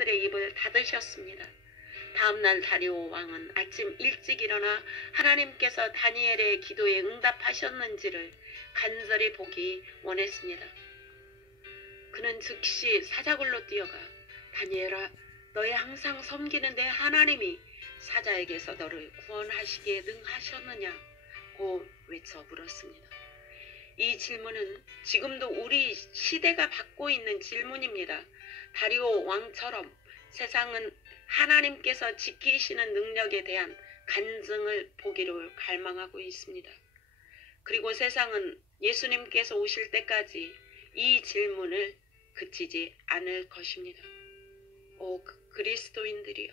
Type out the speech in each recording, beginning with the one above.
사자들의 입을 닫으셨습니다. 다음날 다리오 왕은 아침 일찍 일어나 하나님께서 다니엘의 기도에 응답하셨는지를 간절히 보기 원했습니다. 그는 즉시 사자굴로 뛰어가 다니엘아, 너의 항상 섬기는 내 하나님이 사자에게서 너를 구원하시기에 능하셨느냐고 외쳐 물었습니다. 이 질문은 지금도 우리 시대가 받고 있는 질문입니다. 다리오 왕처럼 세상은 하나님께서 지키시는 능력에 대한 간증을 보기를 갈망하고 있습니다. 그리고 세상은 예수님께서 오실 때까지 이 질문을 그치지 않을 것입니다. 오 그리스도인들이여,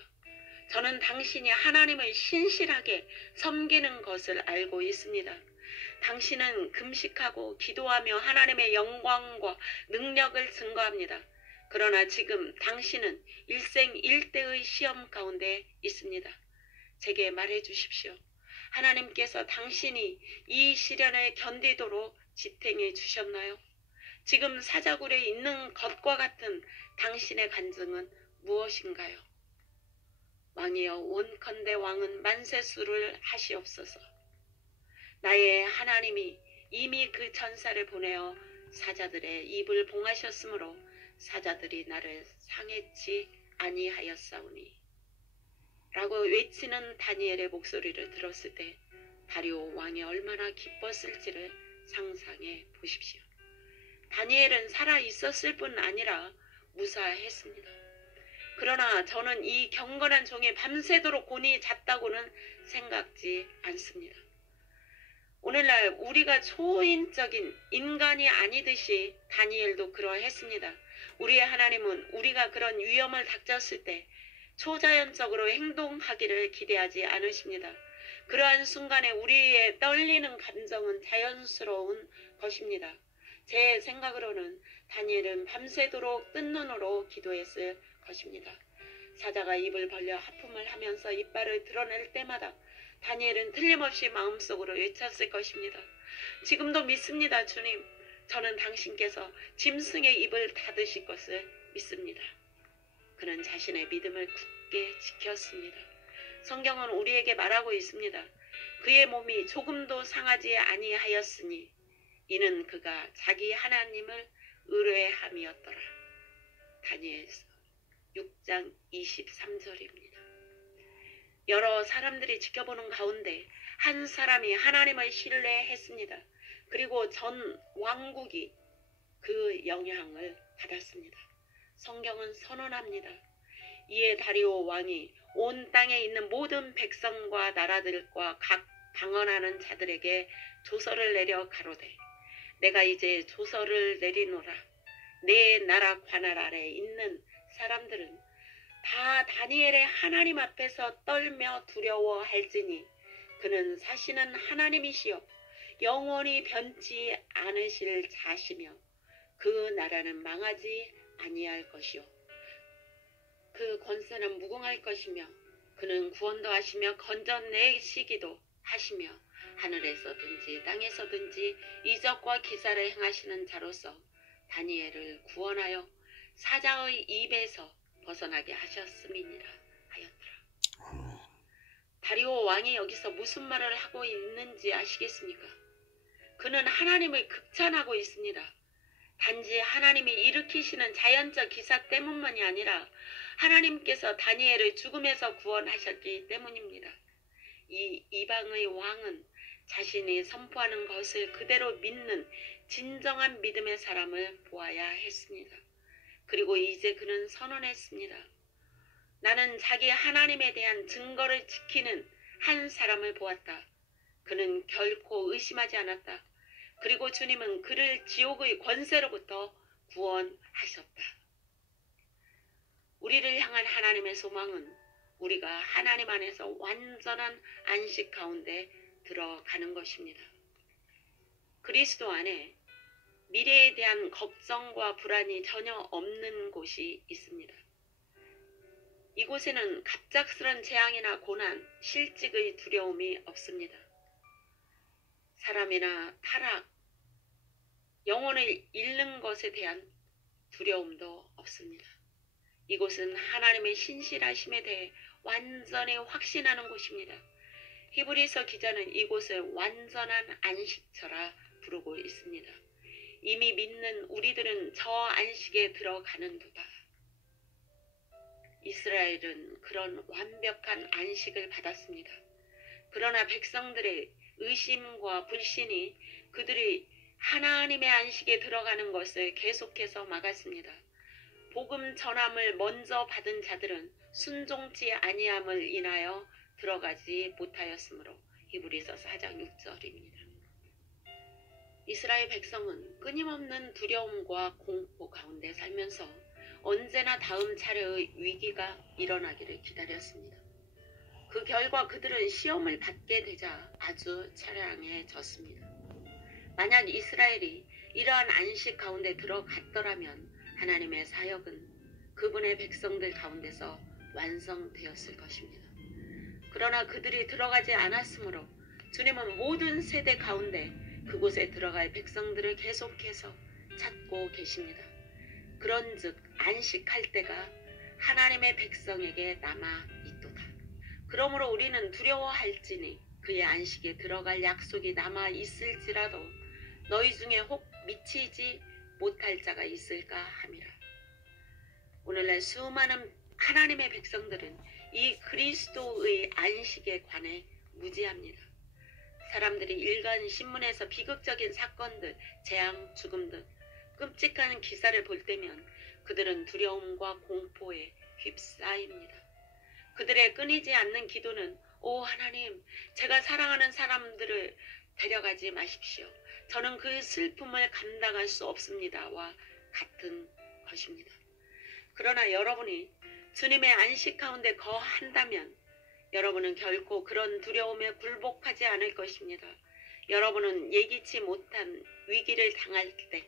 저는 당신이 하나님을 신실하게 섬기는 것을 알고 있습니다. 당신은 금식하고 기도하며 하나님의 영광과 능력을 증거합니다. 그러나 지금 당신은 일생일대의 시험 가운데 있습니다. 제게 말해 주십시오. 하나님께서 당신이 이 시련을 견디도록 지탱해 주셨나요? 지금 사자굴에 있는 것과 같은 당신의 간증은 무엇인가요? 왕이여, 원컨대 왕은 만세수를 하시옵소서. 나의 하나님이 이미 그 전사를 보내어 사자들의 입을 봉하셨으므로 사자들이 나를 상해치 아니하였사오니 라고 외치는 다니엘의 목소리를 들었을 때 다리오 왕이 얼마나 기뻤을지를 상상해 보십시오. 다니엘은 살아 있었을 뿐 아니라 무사했습니다. 그러나 저는 이 경건한 종이 밤새도록 곤히 잤다고는 생각지 않습니다. 오늘날 우리가 초인적인 인간이 아니듯이 다니엘도 그러했습니다. 우리의 하나님은 우리가 그런 위험을 닥쳤을 때 초자연적으로 행동하기를 기대하지 않으십니다. 그러한 순간에 우리의 떨리는 감정은 자연스러운 것입니다. 제 생각으로는 다니엘은 밤새도록 뜬 눈으로 기도했을 것입니다. 사자가 입을 벌려 하품을 하면서 이빨을 드러낼 때마다 다니엘은 틀림없이 마음속으로 외쳤을 것입니다. 지금도 믿습니다, 주님. 저는 당신께서 짐승의 입을 닫으실 것을 믿습니다. 그는 자신의 믿음을 굳게 지켰습니다. 성경은 우리에게 말하고 있습니다. 그의 몸이 조금도 상하지 아니하였으니 이는 그가 자기 하나님을 의뢰함이었더라. 다니엘서 6장 23절입니다. 여러 사람들이 지켜보는 가운데 한 사람이 하나님을 신뢰했습니다. 그리고 전 왕국이 그 영향을 받았습니다. 성경은 선언합니다. 이에 다리오 왕이 온 땅에 있는 모든 백성과 나라들과 각 방언하는 자들에게 조서를 내려 가로되 내가 이제 조서를 내리노라. 내 나라 관할 아래 있는 사람들은 다 다니엘의 하나님 앞에서 떨며 두려워할지니 그는 사시는 하나님이시여 영원히 변치 않으실 자시며 그 나라는 망하지 아니할 것이요 그 권세는 무궁할 것이며 그는 구원도 하시며 건져내시기도 하시며 하늘에서든지 땅에서든지 이적과 기사를 행하시는 자로서 다니엘을 구원하여 사자의 입에서 벗어나게 하셨음이니라 하였더라. 다리오 왕이 여기서 무슨 말을 하고 있는지 아시겠습니까? 그는 하나님을 극찬하고 있습니다. 단지 하나님이 일으키시는 자연적 기사 때문만이 아니라 하나님께서 다니엘을 죽음에서 구원하셨기 때문입니다. 이 이방의 왕은 자신이 선포하는 것을 그대로 믿는 진정한 믿음의 사람을 보아야 했습니다. 그리고 이제 그는 선언했습니다. 나는 자기 하나님에 대한 증거를 지키는 한 사람을 보았다. 그는 결코 의심하지 않았다. 그리고 주님은 그를 지옥의 권세로부터 구원하셨다. 우리를 향한 하나님의 소망은 우리가 하나님 안에서 완전한 안식 가운데 들어가는 것입니다. 그리스도 안에 미래에 대한 걱정과 불안이 전혀 없는 곳이 있습니다. 이곳에는 갑작스런 재앙이나 고난, 실직의 두려움이 없습니다. 사람이나 타락, 영혼을 잃는 것에 대한 두려움도 없습니다. 이곳은 하나님의 신실하심에 대해 완전히 확신하는 곳입니다. 히브리서 기자는 이곳을 완전한 안식처라 부르고 있습니다. 이미 믿는 우리들은 저 안식에 들어가는도다. 이스라엘은 그런 완벽한 안식을 받았습니다. 그러나 백성들의 의심과 불신이 그들이 하나님의 안식에 들어가는 것을 계속해서 막았습니다. 복음 전함을 먼저 받은 자들은 순종치 아니함을 인하여 들어가지 못하였으므로 히브리서 4장 6절입니다. 이스라엘 백성은 끊임없는 두려움과 공포 가운데 살면서 언제나 다음 차례의 위기가 일어나기를 기다렸습니다. 그 결과 그들은 시험을 받게 되자 아주 처량해졌습니다. 만약 이스라엘이 이러한 안식 가운데 들어갔더라면 하나님의 사역은 그분의 백성들 가운데서 완성되었을 것입니다. 그러나 그들이 들어가지 않았으므로 주님은 모든 세대 가운데 그곳에 들어갈 백성들을 계속해서 찾고 계십니다. 그런즉 안식할 때가 하나님의 백성에게 남아 있도다. 그러므로 우리는 두려워할지니 그의 안식에 들어갈 약속이 남아 있을지라도 너희 중에 혹 미치지 못할 자가 있을까 함이라. 오늘날 수많은 하나님의 백성들은 이 그리스도의 안식에 관해 무지합니다. 사람들이 일간 신문에서 비극적인 사건들, 재앙, 죽음 등 끔찍한 기사를 볼 때면 그들은 두려움과 공포에 휩싸입니다. 그들의 끊이지 않는 기도는 오 하나님, 제가 사랑하는 사람들을 데려가지 마십시오. 저는 그 슬픔을 감당할 수 없습니다와 같은 것입니다. 그러나 여러분이 주님의 안식 가운데 거한다면 여러분은 결코 그런 두려움에 굴복하지 않을 것입니다. 여러분은 예기치 못한 위기를 당할 때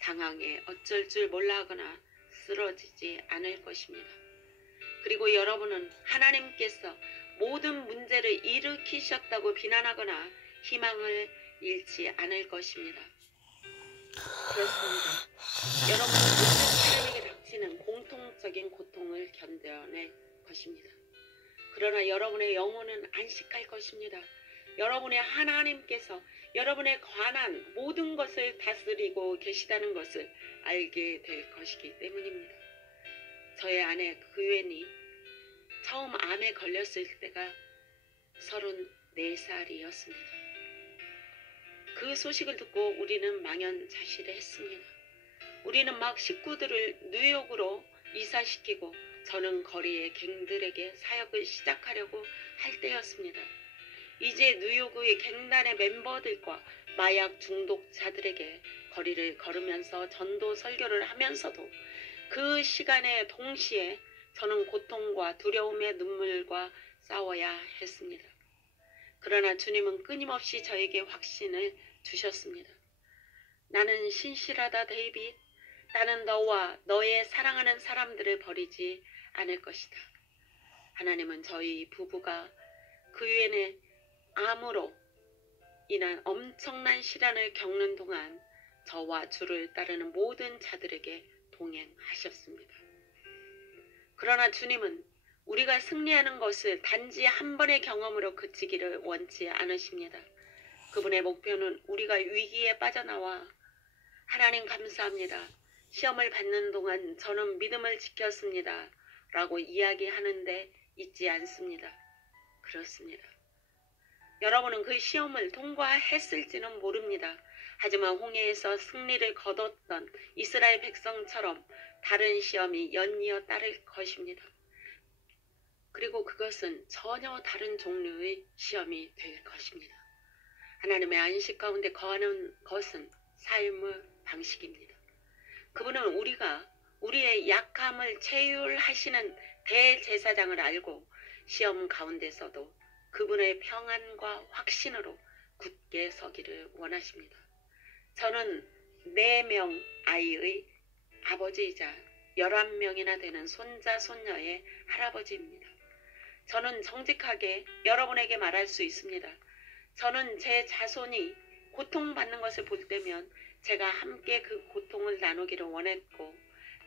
당황해 어쩔 줄 몰라 하거나 쓰러지지 않을 것입니다. 그리고 여러분은 하나님께서 모든 문제를 일으키셨다고 비난하거나 희망을 잃지 않을 것입니다. 그렇습니다. 여러분은 모든 사람에게 닥치는 공통적인 고통을 견뎌낼 것입니다. 그러나 여러분의 영혼은 안식할 것입니다. 여러분의 하나님께서 여러분에 관한 모든 것을 다스리고 계시다는 것을 알게 될 것이기 때문입니다. 저의 아내 그웬이 처음 암에 걸렸을 때가 34살이었습니다. 그 소식을 듣고 우리는 망연자실했습니다. 우리는 막 식구들을 뉴욕으로 이사시키고 저는 거리의 갱들에게 사역을 시작하려고 할 때였습니다. 이제 뉴욕의 갱단의 멤버들과 마약 중독자들에게 거리를 걸으면서 전도 설교를 하면서도 그 시간에 동시에 저는 고통과 두려움의 눈물과 싸워야 했습니다. 그러나 주님은 끊임없이 저에게 확신을 주셨습니다. 나는 신실하다 데이빗. 나는 너와 너의 사랑하는 사람들을 버리지 않을 것이다. 하나님은 저희 부부가 그 후에는 암으로 인한 엄청난 시련을 겪는 동안 저와 주를 따르는 모든 자들에게 동행하셨습니다. 그러나 주님은 우리가 승리하는 것을 단지 한 번의 경험으로 그치기를 원치 않으십니다. 그분의 목표는 우리가 위기에 빠져나와 하나님 감사합니다. 시험을 받는 동안 저는 믿음을 지켰습니다. 라고 이야기하는데 있지 않습니다. 그렇습니다. 여러분은 그 시험을 통과했을지는 모릅니다. 하지만 홍해에서 승리를 거뒀던 이스라엘 백성처럼 다른 시험이 연이어 따를 것입니다. 그리고 그것은 전혀 다른 종류의 시험이 될 것입니다. 하나님의 안식 가운데 거하는 것은 삶의 방식입니다. 그분은 우리가 우리의 약함을 체휼하시는 대제사장을 알고 시험 가운데서도 그분의 평안과 확신으로 굳게 서기를 원하십니다. 저는 4명 아이의 아버지이자 11명이나 되는 손자 손녀의 할아버지입니다. 저는 정직하게 여러분에게 말할 수 있습니다. 저는 제 자손이 고통받는 것을 볼 때면 제가 함께 그 고통을 나누기를 원했고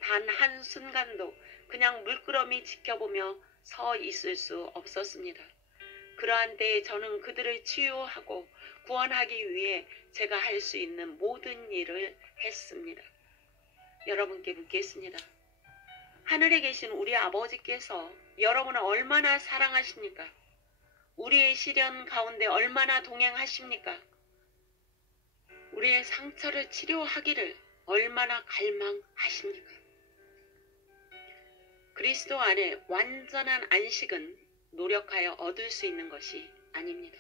단 한순간도 그냥 물끄러미 지켜보며 서 있을 수 없었습니다. 그러한 때에 저는 그들을 치유하고 구원하기 위해 제가 할 수 있는 모든 일을 했습니다. 여러분께 묻겠습니다. 하늘에 계신 우리 아버지께서 여러분을 얼마나 사랑하십니까? 우리의 시련 가운데 얼마나 동행하십니까? 우리의 상처를 치료하기를 얼마나 갈망하십니까? 그리스도 안에 완전한 안식은 노력하여 얻을 수 있는 것이 아닙니다.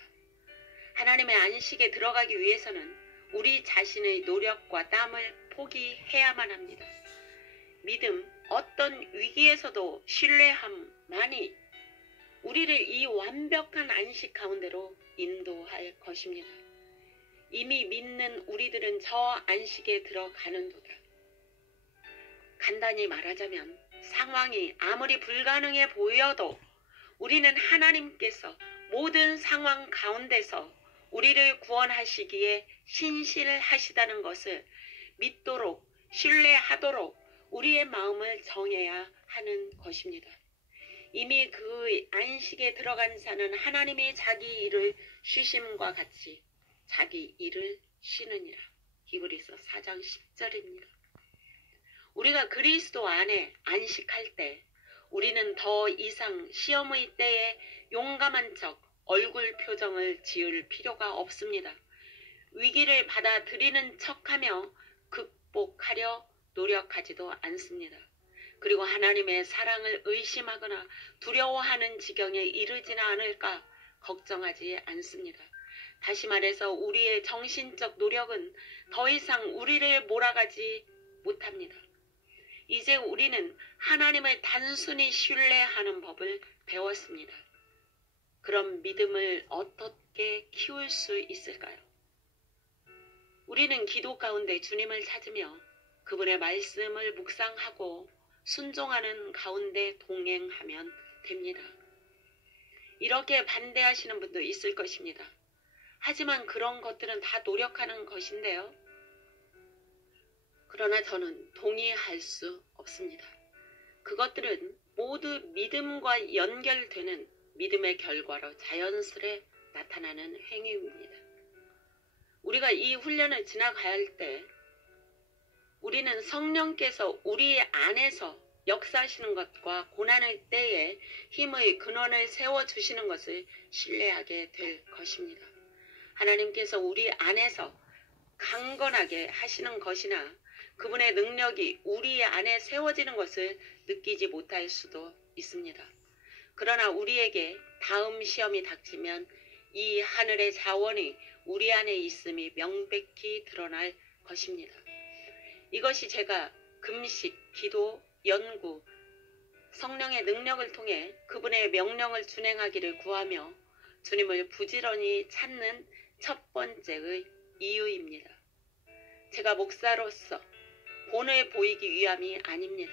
하나님의 안식에 들어가기 위해서는 우리 자신의 노력과 땀을 포기해야만 합니다. 믿음, 어떤 위기에서도 신뢰함만이 우리를 이 완벽한 안식 가운데로 인도할 것입니다. 이미 믿는 우리들은 저 안식에 들어가는도다. 간단히 말하자면 상황이 아무리 불가능해 보여도 우리는 하나님께서 모든 상황 가운데서 우리를 구원하시기에 신실하시다는 것을 믿도록 신뢰하도록 우리의 마음을 정해야 하는 것입니다. 이미 그 안식에 들어간 자는 하나님이 자기 일을 쉬심과 같이 자기 일을 쉬느니라. 히브리서 4장 10절입니다. 우리가 그리스도 안에 안식할 때 우리는 더 이상 시험의 때에 용감한 척 얼굴 표정을 지을 필요가 없습니다. 위기를 받아들이는 척하며 극복하려 노력하지도 않습니다. 그리고 하나님의 사랑을 의심하거나 두려워하는 지경에 이르지는 않을까 걱정하지 않습니다. 다시 말해서 우리의 정신적 노력은 더 이상 우리를 몰아가지 못합니다. 이제 우리는 하나님을 단순히 신뢰하는 법을 배웠습니다. 그럼 믿음을 어떻게 키울 수 있을까요? 우리는 기도 가운데 주님을 찾으며 그분의 말씀을 묵상하고 순종하는 가운데 동행하면 됩니다. 이렇게 반대하시는 분도 있을 것입니다. 하지만 그런 것들은 다 노력하는 것인데요. 그러나 저는 동의할 수 없습니다. 그것들은 모두 믿음과 연결되는 믿음의 결과로 자연스레 나타나는 행위입니다. 우리가 이 훈련을 지나가야 할 때 우리는 성령께서 우리 안에서 역사하시는 것과 고난의 때에 힘의 근원을 세워주시는 것을 신뢰하게 될 것입니다. 하나님께서 우리 안에서 강건하게 하시는 것이나 그분의 능력이 우리 안에 세워지는 것을 느끼지 못할 수도 있습니다. 그러나 우리에게 다음 시험이 닥치면 이 하늘의 자원이 우리 안에 있음이 명백히 드러날 것입니다. 이것이 제가 금식, 기도, 연구, 성령의 능력을 통해 그분의 명령을 준행하기를 구하며 주님을 부지런히 찾는 첫 번째의 이유입니다. 제가 목사로서 본을 보이기 위함이 아닙니다.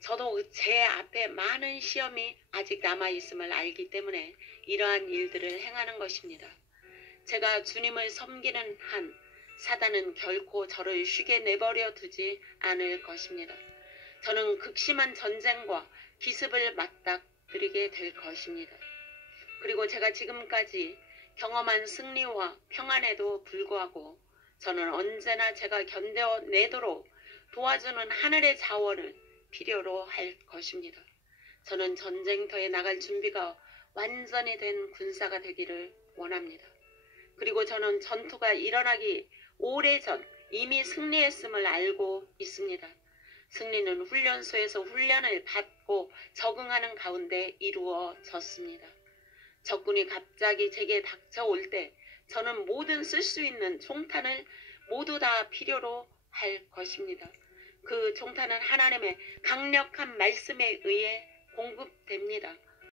저도 제 앞에 많은 시험이 아직 남아있음을 알기 때문에 이러한 일들을 행하는 것입니다. 제가 주님을 섬기는 한 사단은 결코 저를 쉬게 내버려 두지 않을 것입니다. 저는 극심한 전쟁과 기습을 맞닥뜨리게 될 것입니다. 그리고 제가 지금까지 경험한 승리와 평안에도 불구하고 저는 언제나 제가 견뎌내도록 도와주는 하늘의 자원을 필요로 할 것입니다. 저는 전쟁터에 나갈 준비가 완전히 된 군사가 되기를 원합니다. 그리고 저는 전투가 일어나기 오래전 이미 승리했음을 알고 있습니다. 승리는 훈련소에서 훈련을 받고 적응하는 가운데 이루어졌습니다. 적군이 갑자기 제게 닥쳐올 때 저는 모든 쓸 수 있는 총탄을 모두 다 필요로 할 것입니다. 그 총탄은 하나님의 강력한 말씀에 의해 공급됩니다.